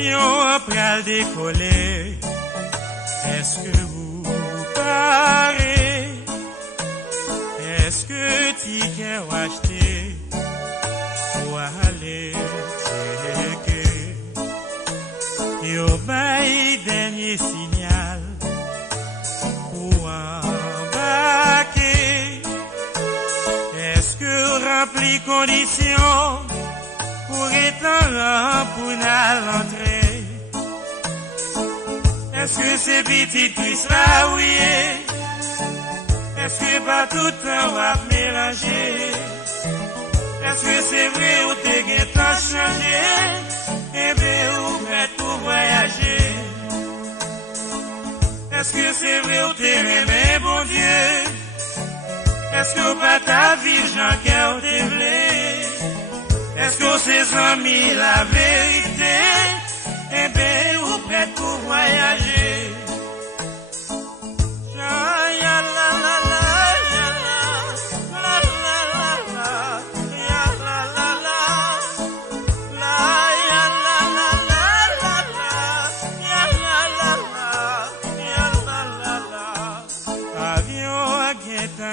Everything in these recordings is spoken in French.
Avion pral décoller, est-ce que vous parlez? Est-ce que ticket ou acheté pour aller checker? Yo bay dernier signal pour embarquer. Est-ce que rempli conditions pour étendre pour l'entrée? Est-ce que c'est petit Christ là, oui? Est-ce que pas tout le temps va mélanger? Est-ce que c'est vrai ou t'es guettant changé? Eh bien, ou prêt pour voyager? Est-ce que c'est vrai ou t'es aimé, bon Dieu? Est-ce que pas ta vie, Jean, qu'elle t'est vlé? Est-ce que c'est amis la vérité? Eh bien, ou prêt pour voyager?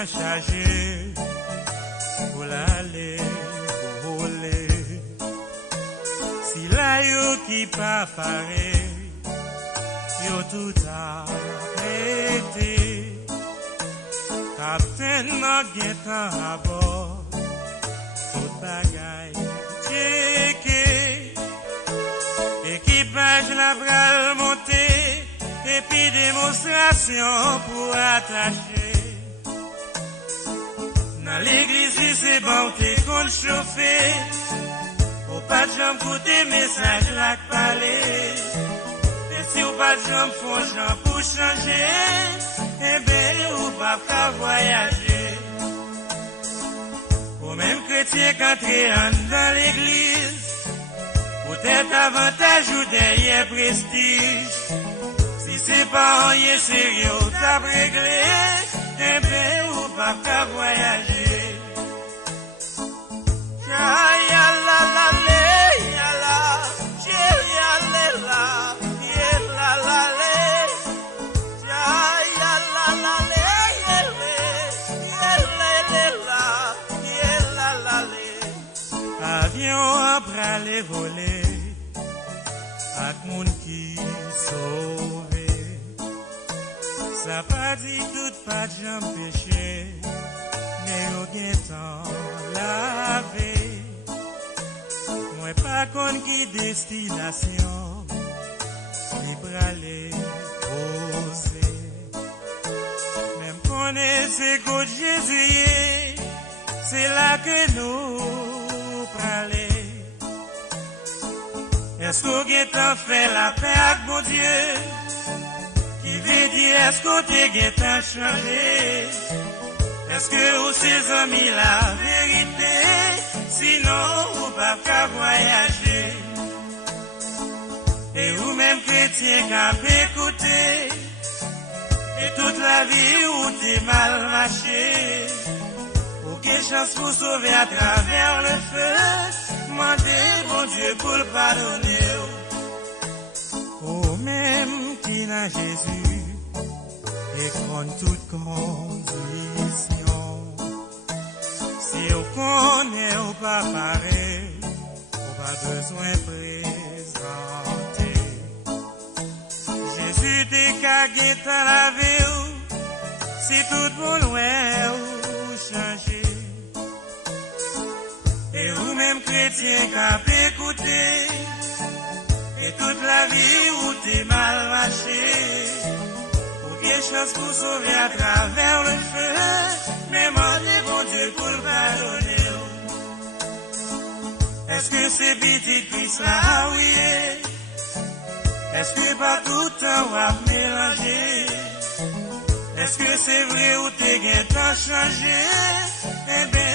Chargé pour l'aller voler. Si la yo qui pas pareil, yo tout arrêté. Capitaine n'a guettant à bord, tout bagaille checké. Équipage la bral monté, et puis démonstration pour attacher. Dans l'église, c'est bon, t'es qu'on chauffer. Ou pas de jambes, côté message, la parler. Et si ou pas de jambes, font jambes pour changer. Eh bien, ou pas qu'à voyager. Ou même chrétien qu'entrer dans l'église. Peut-être avantage ou derrière prestige. Si c'est pas rien sérieux, t'as réglé. Eh bien, ou pas qu'à voyager. Avion après aller voler, ak moun qui sauvé. Ça pas dit tout pas de jambes péché, mais au guettant lavé. Moi pas con qui destination, libre aller poser. Même connaissez que Jésus, c'est là que nous parler. Est-ce qu'on guettant fait la paix avec mon Dieu? Qui veut dire est-ce qu'on t'es guettant changé? Est-ce que vous ses amis la vérité? Sinon, vous pas qu'à voyager. Et vous même chrétien qu'à écouter. Et toute la vie où t'es mal marché. Quelle chance pour sauver à travers le feu. Mandez mon Dieu pour le pardonner. Oh, même qui n'a Jésus et qu'on toute condition. Si on connaît ou pas pareil, on pas besoin de présenter. Jésus décagé dans la vie, si tout bon loin ou changer. Et vous-même chrétien qu'à écouter, et toute la vie où t'es mal marché, pour quelle chance pour sauver à travers le feu, mais demandez bon Dieu pour le pardonner. Est-ce que c'est petit Christ là, oui? Est-ce que pas tout le temps va mélanger? Est-ce que c'est vrai ou t'es guettant changé? Eh bien,